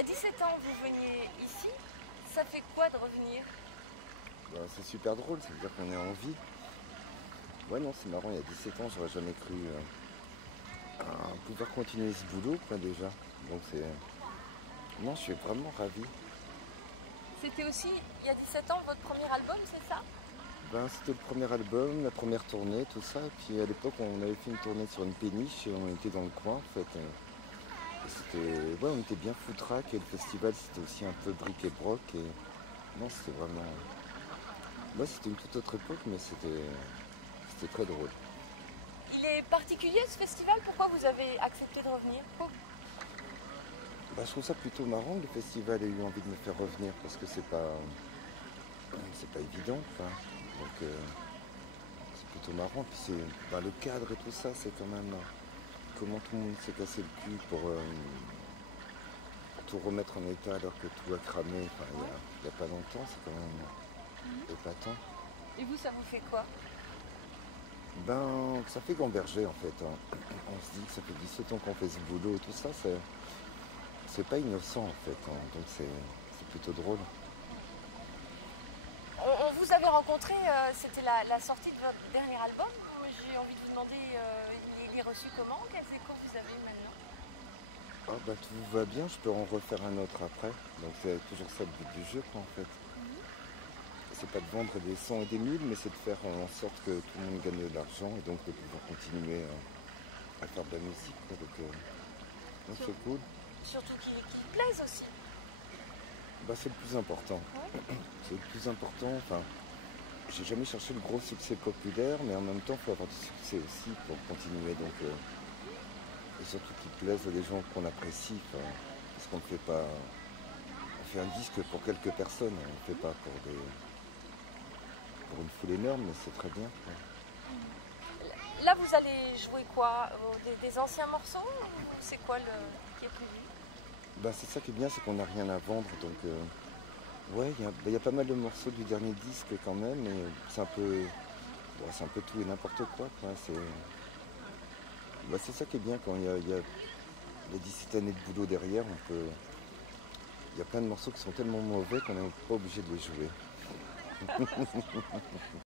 a 17 ans, vous veniez ici. Ça fait quoi de revenir? Bah, c'est super drôle, ça veut dire qu'on est en vie. Ouais, non, c'est marrant, il y a 17 ans, j'aurais jamais cru pouvoir continuer ce boulot, quoi, déjà. Donc c'est... Non, je suis vraiment ravi. C'était aussi, il y a 17 ans, votre premier album, c'est ça? Ben, c'était le premier album, la première tournée, tout ça. Et puis à l'époque, on avait fait une tournée sur une péniche et on était dans le coin, en fait. Et c'était... Ouais, on était bien foutraque et le festival, c'était aussi un peu bric et broc. Et... Non, c'était vraiment... Moi, c'était une toute autre époque, mais c'était très drôle. Il est particulier ce festival, pourquoi vous avez accepté de revenir? Bah, je trouve ça plutôt marrant que le festival ait eu envie de me faire revenir parce que c'est pas évident, quoi. Donc c'est plutôt marrant. Puis c'est le cadre et tout ça, c'est quand même comment tout le monde s'est cassé le cul pour tout remettre en état alors que tout a cramé. Enfin, il y a pas longtemps, c'est quand même épatant. Et vous, ça vous fait quoi? Ben, ça fait gamberger en fait, hein. On se dit que ça fait 17 ans qu'on fait ce boulot et tout ça, c'est pas innocent en fait, hein. Donc c'est plutôt drôle. On vous avait rencontré, c'était la sortie de votre dernier album. J'ai envie de vous demander, il est reçu comment? Quels échos vous avez eu maintenant? Ah bah tout va bien, je peux en refaire un autre après. Donc c'est toujours ça le but du jeu, quoi, en fait. C'est pas de vendre des 100 et des 1000, mais c'est de faire en sorte que tout le monde gagne de l'argent et donc de pouvoir continuer à faire de la musique, quoi. Donc c'est cool. Surtout qu'il plaise aussi. Bah c'est le plus important. Ouais. C'est le plus important, enfin, j'ai jamais cherché le gros succès populaire, mais en même temps, il faut avoir du succès aussi pour continuer. Donc, et surtout qu'il plaise à des gens qu'on apprécie, enfin, parce qu'on ne fait pas... On fait un disque pour quelques personnes, on ne fait pas pour une foule énorme, mais c'est très bien, quoi. Là, vous allez jouer quoi? Des anciens morceaux? Ou c'est quoi qui est prévu? Bah, c'est ça qui est bien, c'est qu'on n'a rien à vendre, donc ouais, il y a pas mal de morceaux du dernier disque quand même, mais c'est un peu tout et n'importe quoi, quoi. C'est ça qui est bien quand il y a 17 années de boulot derrière, il y a plein de morceaux qui sont tellement mauvais qu'on n'est pas obligé de les jouer.